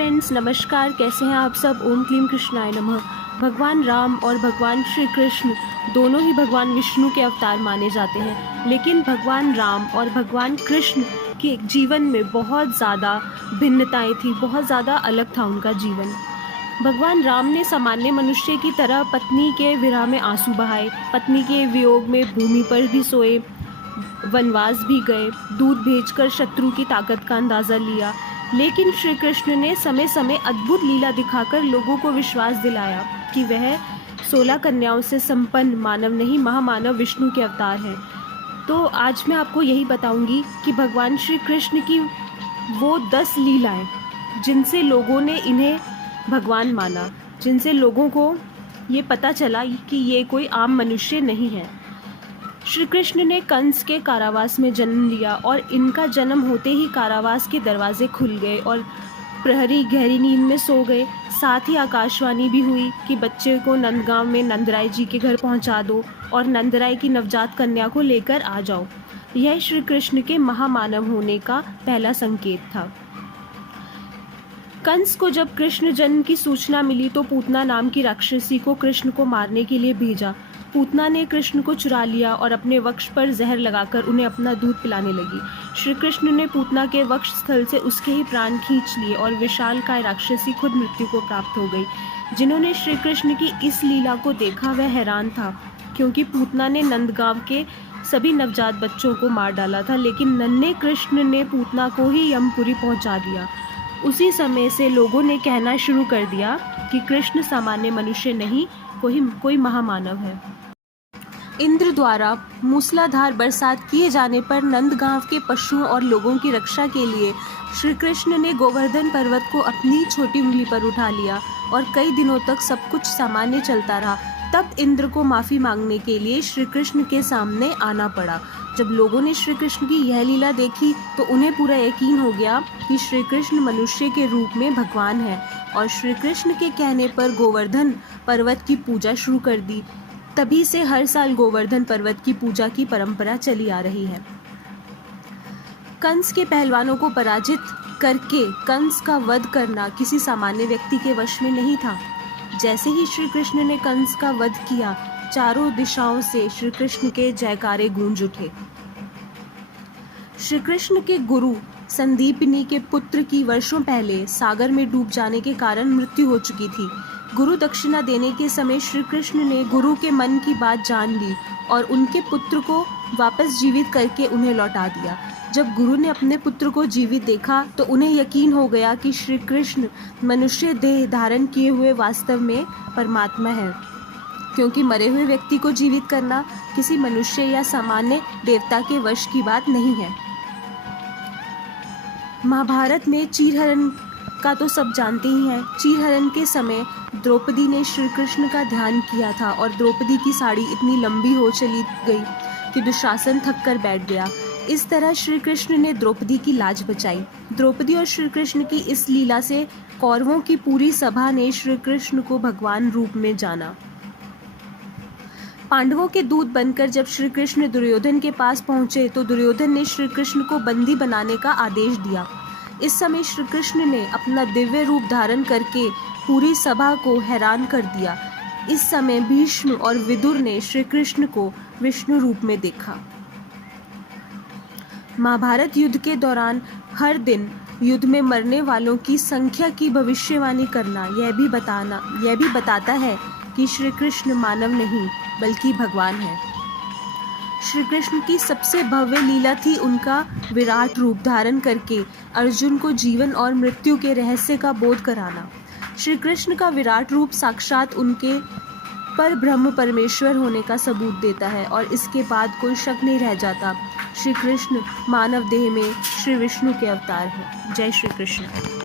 Friends, नमस्कार। कैसे हैं आप सब? ओम क्लीम कृष्णाय नमः। भगवान राम और भगवान श्री कृष्ण दोनों ही भगवान विष्णु के अवतार माने जाते हैं, लेकिन भगवान राम और भगवान कृष्ण के जीवन में बहुत ज़्यादा भिन्नताएं थी, बहुत ज़्यादा अलग था उनका जीवन। भगवान राम ने सामान्य मनुष्य की तरह पत्नी के विरह में आंसू बहाए, पत्नी के वियोग में भूमि पर भी सोए, वनवास भी गए, दूध भेजकर शत्रु की ताकत का अंदाज़ा लिया। लेकिन श्री कृष्ण ने समय समय अद्भुत लीला दिखाकर लोगों को विश्वास दिलाया कि वह 16 कन्याओं से संपन्न मानव नहीं, महामानव विष्णु के अवतार हैं। तो आज मैं आपको यही बताऊंगी कि भगवान श्री कृष्ण की वो 10 लीलाएं जिनसे लोगों ने इन्हें भगवान माना, जिनसे लोगों को ये पता चला कि ये कोई आम मनुष्य नहीं है। श्री कृष्ण ने कंस के कारावास में जन्म लिया और इनका जन्म होते ही कारावास के दरवाजे खुल गए और प्रहरी गहरी नींद में सो गए। साथ ही आकाशवाणी भी हुई कि बच्चे को नंदगांव में नंदराय जी के घर पहुंचा दो और नंदराय की नवजात कन्या को लेकर आ जाओ। यह श्री कृष्ण के महामानव होने का पहला संकेत था। कंस को जब कृष्ण जन्म की सूचना मिली तो पूतना नाम की राक्षसी को कृष्ण को मारने के लिए भेजा। पूतना ने कृष्ण को चुरा लिया और अपने वक्ष पर जहर लगाकर उन्हें अपना दूध पिलाने लगी। श्री कृष्ण ने पूतना के वक्ष स्थल से उसके ही प्राण खींच लिए और विशालकाय राक्षसी खुद मृत्यु को प्राप्त हो गई। जिन्होंने श्री कृष्ण की इस लीला को देखा वह हैरान था, क्योंकि पूतना ने नंदगांव के सभी नवजात बच्चों को मार डाला था, लेकिन नन्हे कृष्ण ने पूतना को ही यमपुरी पहुंचा दिया। उसी समय से लोगों ने कहना शुरू कर दिया कि कृष्ण सामान्य मनुष्य नहीं, कोई महामानव है। इंद्र द्वारा मूसलाधार बरसात किए जाने पर नंदगांव के पशुओं और लोगों की रक्षा के लिए श्री कृष्ण ने गोवर्धन पर्वत को अपनी छोटी उंगली पर उठा लिया और कई दिनों तक सब कुछ सामान्य चलता रहा। तब इंद्र को माफ़ी मांगने के लिए श्री कृष्ण के सामने आना पड़ा। जब लोगों ने श्री कृष्ण की यह लीला देखी तो उन्हें पूरा यकीन हो गया कि श्री कृष्ण मनुष्य के रूप में भगवान है और श्री कृष्ण के कहने पर गोवर्धन पर्वत की पूजा शुरू कर दी। तभी से हर साल गोवर्धन पर्वत की पूजा की परंपरा चली आ रही है। कंस के पहलवानों को पराजित करके कंस का वध करना किसी सामान्य व्यक्ति के वश में नहीं था। जैसे ही श्री कृष्ण ने कंस का वध किया, चारों दिशाओं से श्री कृष्ण के जयकारे गूंज उठे। श्री कृष्ण के गुरु संदीपनी के पुत्र की वर्षों पहले सागर में डूब जाने के कारण मृत्यु हो चुकी थी। गुरु दक्षिणा देने के समय श्री कृष्ण ने गुरु के मन की बात जान ली और उनके पुत्र को वापस जीवित करके उन्हें लौटा दिया। जब गुरु ने अपने पुत्र को जीवित देखा तो उन्हें यकीन हो गया कि श्री कृष्ण मनुष्य देह धारण किए हुए वास्तव में परमात्मा है, क्योंकि मरे हुए व्यक्ति को जीवित करना किसी मनुष्य या सामान्य देवता के वश की बात नहीं है। महाभारत में चीरहरण का तो सब जानते ही हैं। चीरहरण के समय द्रौपदी ने श्री कृष्ण का ध्यान किया था और द्रौपदी की साड़ी इतनी लंबी हो चली गई कि दुशासन थक कर बैठ गया। इस तरह श्री कृष्ण ने द्रौपदी की लाज बचाई। द्रौपदी और श्री कृष्ण की इस लीला से कौरवों की पूरी सभा ने श्री कृष्ण को भगवान रूप में जाना। पांडवों के दूत बनकर जब श्री कृष्ण दुर्योधन के पास पहुंचे तो दुर्योधन ने श्री कृष्ण को बंदी बनाने का आदेश दिया। इस समय श्री कृष्ण ने अपना दिव्य रूप धारण करके पूरी सभा को हैरान कर दिया। इस समय भीष्म और विदुर ने श्री कृष्ण को विष्णु रूप में देखा। महाभारत युद्ध के दौरान हर दिन युद्ध में मरने वालों की संख्या की भविष्यवाणी करना यह भी बताता है कि श्री कृष्ण मानव नहीं बल्कि भगवान है। श्री कृष्ण की सबसे भव्य लीला थी उनका विराट रूप धारण करके अर्जुन को जीवन और मृत्यु के रहस्य का बोध कराना। श्री कृष्ण का विराट रूप साक्षात उनके पर ब्रह्म परमेश्वर होने का सबूत देता है और इसके बाद कोई शक नहीं रह जाता। श्री कृष्ण मानव देह में श्री विष्णु के अवतार हैं। जय श्री कृष्ण।